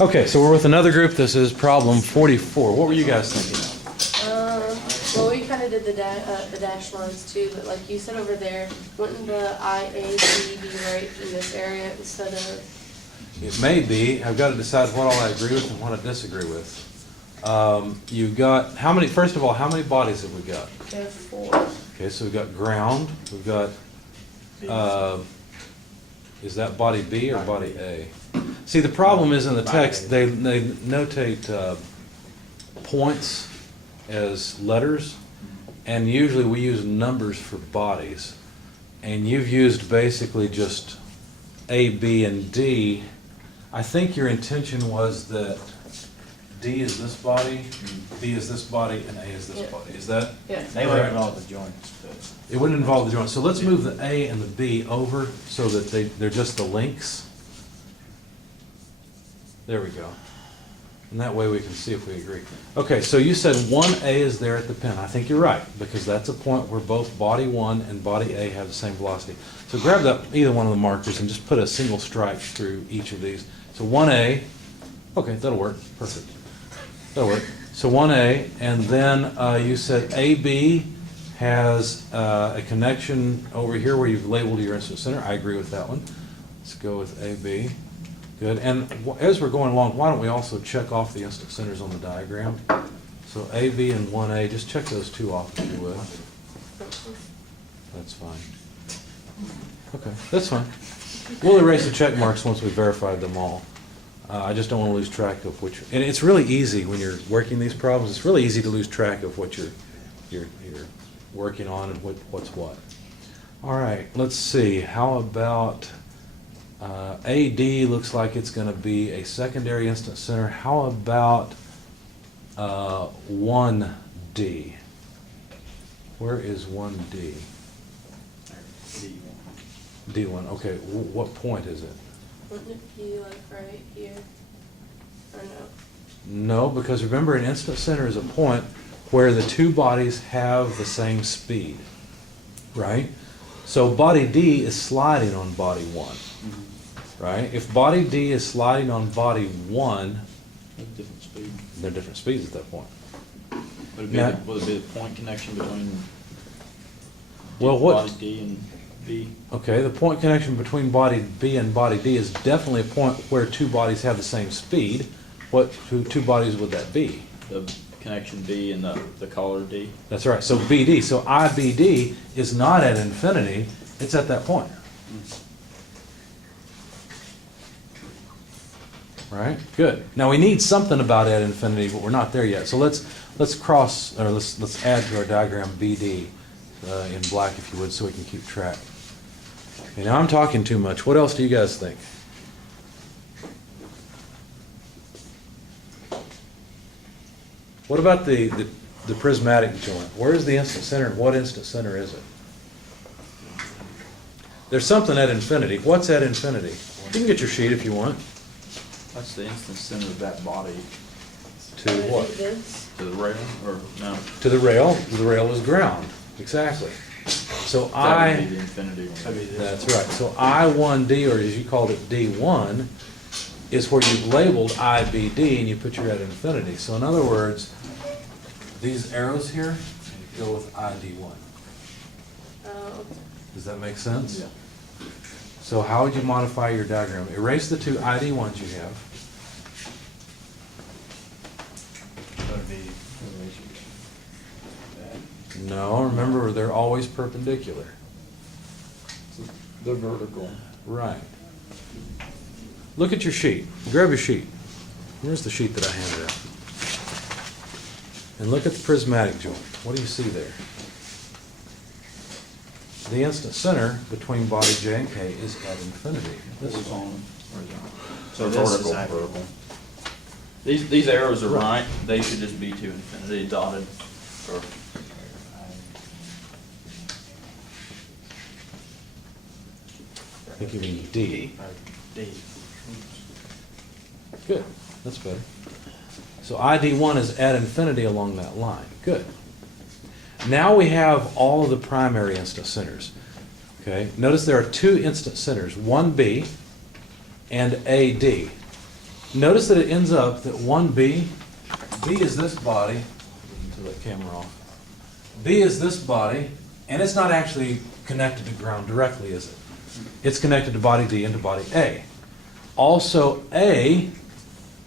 Okay, so we're with another group. This is problem 44. What were you guys thinking? Well, we kind of did the dash lines too, but like you said over there, wouldn't the IAC be right in this area instead of? It may be. I've got to decide what all I agree with and what I disagree with. You've got, how many, first of all, how many bodies have we got? We have 4. Okay, so we've got ground, we've got, is that body B or body A? See, the problem is in the text, they notate points as letters, and usually we use numbers for bodies. And you've used basically just A, B, and D. I think your intention was that D is this body, B is this body, and A is this body. Is that? Yeah. They would involve the joints, but It wouldn't involve the joints. So let's move the A and the B over so that they're just the links. There we go. And that way we can see if we agree. Okay, so you said 1A is there at the pin. I think you're right, because that's a point where both body 1 and body A have the same velocity. So grab that, either one of the markers and just put a single stripe through each of these. So 1A, okay, that'll work. Perfect. That'll work. So 1A, and then you said AB has a connection over here where you've labeled your instant center. I agree with that one. Let's go with AB. Good. And as we're going along, why don't we also check off the instant centers on the diagram? So AB and 1A, just check those two off if you would. That's fine. Okay, that's fine. We'll erase the check marks once we've verified them all. I just don't want to lose track of which. And it's really easy when you're working these problems. It's really easy to lose track of what you're working on and what's what. All right, let's see. How about AD looks like it's going to be a secondary instant center. How about 1D? Where is 1D? D1. Okay, what point is it? Wouldn't it be like right here? Or no? No, because remember an instant center is a point where the two bodies have the same speed, right? So body D is sliding on body 1, right? If body D is sliding on body 1, different speed. they're different speeds at that point. Would Now- it be the point connection between Well, what? body D and B? Okay, the point connection between body B and body D is definitely a point where two bodies have the same speed. What two bodies would that be? The connection B and the collar D? That's right, so BD. So IBD is not at infinity, it's at that point. Right, good. Now we need something about at infinity, but we're not there yet. So let's cross, or let's add to our diagram BD in black if you would, so we can keep track. Okay, now I'm talking too much. What else do you guys think? What about the prismatic joint? Where is the instant center and what instant center is it? There's something at infinity. What's at infinity? You can get your sheet if you want. That's the instant center of that body. To Would it be what? this? To the rail, or no? To the rail. The rail is ground. Exactly. So That would be the infinity one. That's right. So I1D, or as you called it, D1, is where you've labeled IBD and you put your at infinity. So in other words, these arrows here go with ID1. Oh, Does that make sense? Yeah. So how would you modify your diagram? Erase the two ID1s you have. No, remember, they're always perpendicular. The vertical. Right. Look at your sheet. Grab your sheet. Where's the sheet that I handed out? And look at the prismatic joint. What do you see there? The instant center between body J and K is at infinity. This is Horizontal. So So this is vertical. actually- Vertical. These arrows are right, they should just be to infinity dotted. Or I think you mean D. D. Good. That's better. So ID1 is at infinity along that line. Good. Now we have all of the primary instant centers. Okay. Notice there are two instant centers, 1B and AD. Notice that it ends up that 1B, B is this body, turn that camera off. B is this body, and it's not actually connected to ground directly, is it? It's connected to body D and to body A. Also, A,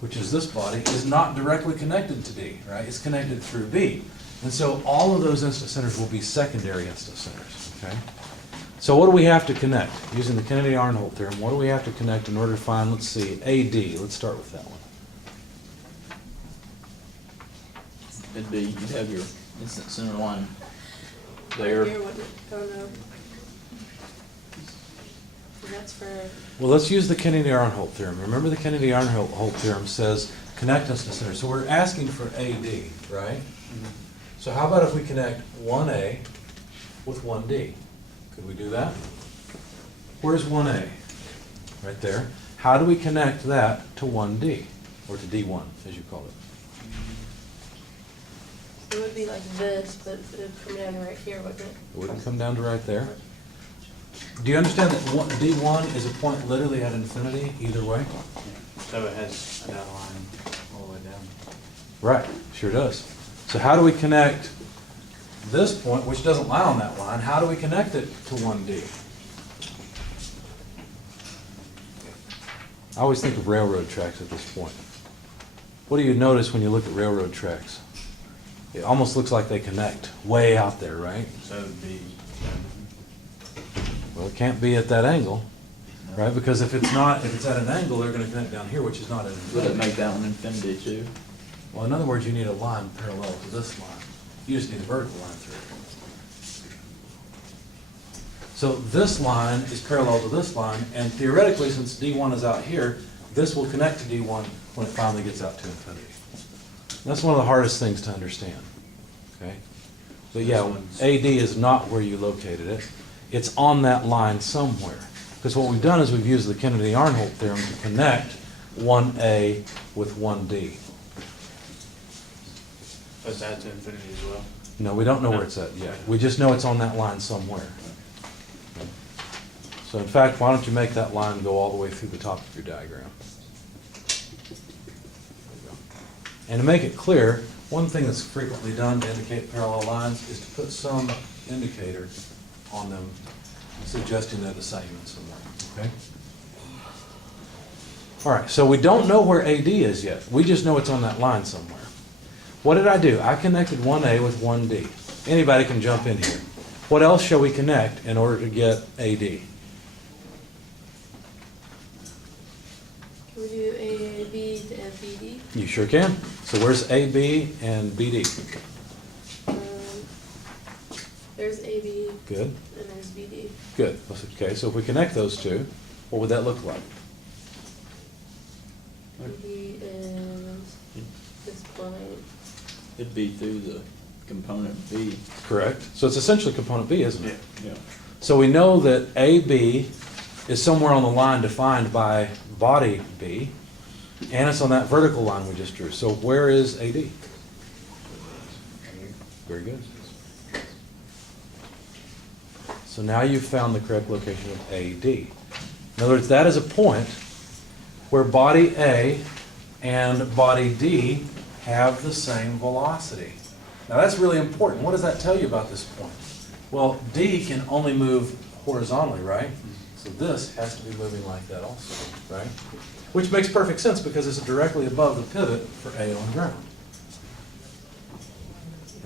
which is this body, is not directly connected to D, right? It's connected through B. And so all of those instant centers will be secondary instant centers, okay? So what do we have to connect? Using the Kennedy-Arnhold theorem, what do we have to connect in order to find, let's see, AD? Let's start with that one. It'd be, you'd have your instant center line Right there. here, wouldn't it? Oh, no. And that's for, Well, let's use the Kennedy-Arnhold theorem. Remember the Kennedy-Arnhold theorem says connect instant centers. So we're asking for AD, right? So how about if we connect 1A with 1D? Could we do that? Where's 1A? Right there. How do we connect that to 1D, or to D1, as you call it? it would be like this, but it would come down right here, wouldn't it? It wouldn't come down to right there. Do you understand that D1 is a point literally at infinity either way? So it has a data line all the way down. Right, sure does. So how do we connect this point, which doesn't lie on that line, how do we connect it to 1D? I always think of railroad tracks at this point. What do you notice when you look at railroad tracks? It almost looks like they connect way out there, right? So it would be, Well, it can't be at that angle, right? Because if it's not, if it's at an angle, they're going to connect down here, which is not at Would it infinity. make that one infinity too? Well, in other words, you need a line parallel to this line. You just need a vertical line through it. So this line is parallel to this line, and theoretically, since D1 is out here, this will connect to D1 when it finally gets out to infinity. That's one of the hardest things to understand, okay? But yeah, AD is not where you located it. It's on that line somewhere. Because what we've done is we've used the Kennedy-Arnhold theorem to connect 1A with 1D. is that to infinity as well? No, we don't know where it's at yet. We just know it's on that line somewhere. So in fact, why don't you make that line go all the way through the top of your diagram? And to make it clear, one thing that's frequently done to indicate parallel lines is to put some indicator on them, suggesting they're the same in some way, okay? All right, so we don't know where AD is yet. We just know it's on that line somewhere. What did I do? I connected 1A with 1D. Anybody can jump in here. What else shall we connect in order to get AD? Can we do AAB to FBD? You sure can. So where's AB and BD? There's AB Good, and there's BD. good. Okay, so if we connect those two, what would that look like? BD is this point. It'd be through the component B. Correct. So it's essentially component B, isn't it? Yeah. So we know that AB is somewhere on the line defined by body B, and it's on that vertical line we just drew. So where is AD? Very good. So now you've found the correct location of AD. In other words, that is a point where body A and body D have the same velocity. Now that's really important. What does that tell you about this point? Well, D can only move horizontally, right? So this has to be moving like that also, right? Which makes perfect sense because it's directly above the pivot for A on ground.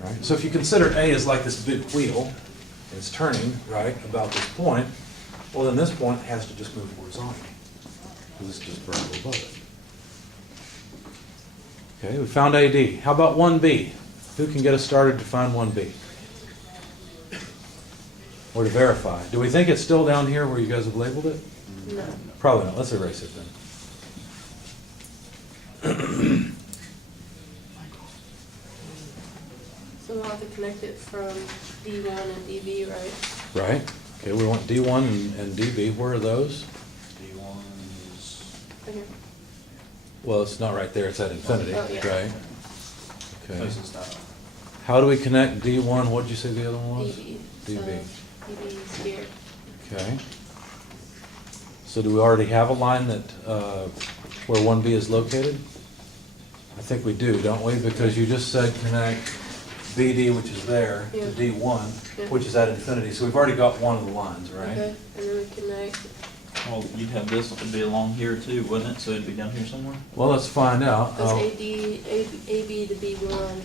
Right? So if you consider A as like this big wheel, and it's turning, right, about this point, well then this point has to just move horizontally. Because it's just vertical above it. Okay, we found AD. How about 1B? Who can get us started to find 1B? Or to verify? Do we think it's still down here where you guys have labeled it? No. Probably not. Let's erase it then. So we'll have to connect it from D1 and DB, right? Right? Okay, we want D1 and DB. Where are those? D1 is, Okay. Well, it's not right there. It's at infinity, Oh, yeah. right? Okay. this is not, How do we connect D1? What did you say the other one was? DB. DB. So DB is here. Okay. So do we already have a line that where 1B is located? I think we do, don't we? Because you just said connect BD, which is there, to Yeah. D1, Yeah. which is at infinity. So we've already got one of the lines, right? Okay, and then we connect, Well, you'd have this, it'd be along here too, wouldn't it? So it'd be down here somewhere? Well, let's find out. this AB to B1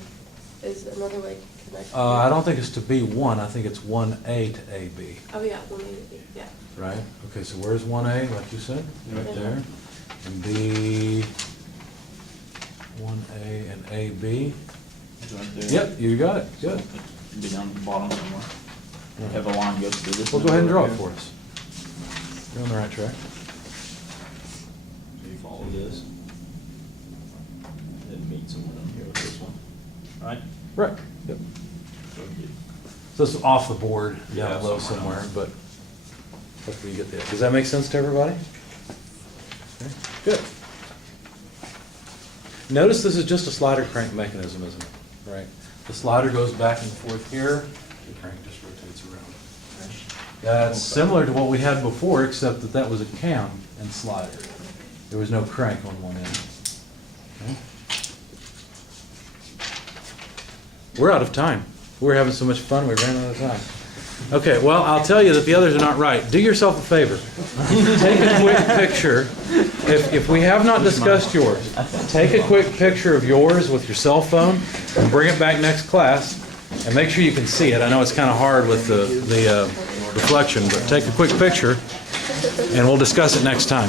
is another way to connect. I don't think it's to B1, I think it's 1A to AB, Oh, yeah, 1A to B, yeah. right? Okay, so where's 1A, like you said? Right Yeah. there. And B, 1A and AB. It's right there. Yep, you got it, So good. it'd be down at the bottom somewhere. Have a line go through this. Well, go ahead and draw it number for us. You're on the right track. right here. So you follow this. Then meet somewhere down here with this one, right? Right. Yep. So it'd be- So it's off the board, Yeah, down low somewhere. somewhere, but hopefully you get that. Does that make sense to everybody? Okay, good. Notice this is just a slider crank mechanism, isn't it? Right? The slider goes back and forth here, the crank just rotates around. That's similar to what we had before, except that that was a cam and slider. There was no crank on one end. Okay. We're out of time. We're having so much fun, we ran out of time. Okay, well, I'll tell you that the others are not right. Do yourself a favor. Take a quick picture. If we have not discussed yours, take a quick picture of yours with your cell phone and bring it back next class and make sure you can see it. I know it's kind of hard with the reflection, but take a quick picture and we'll discuss it next time.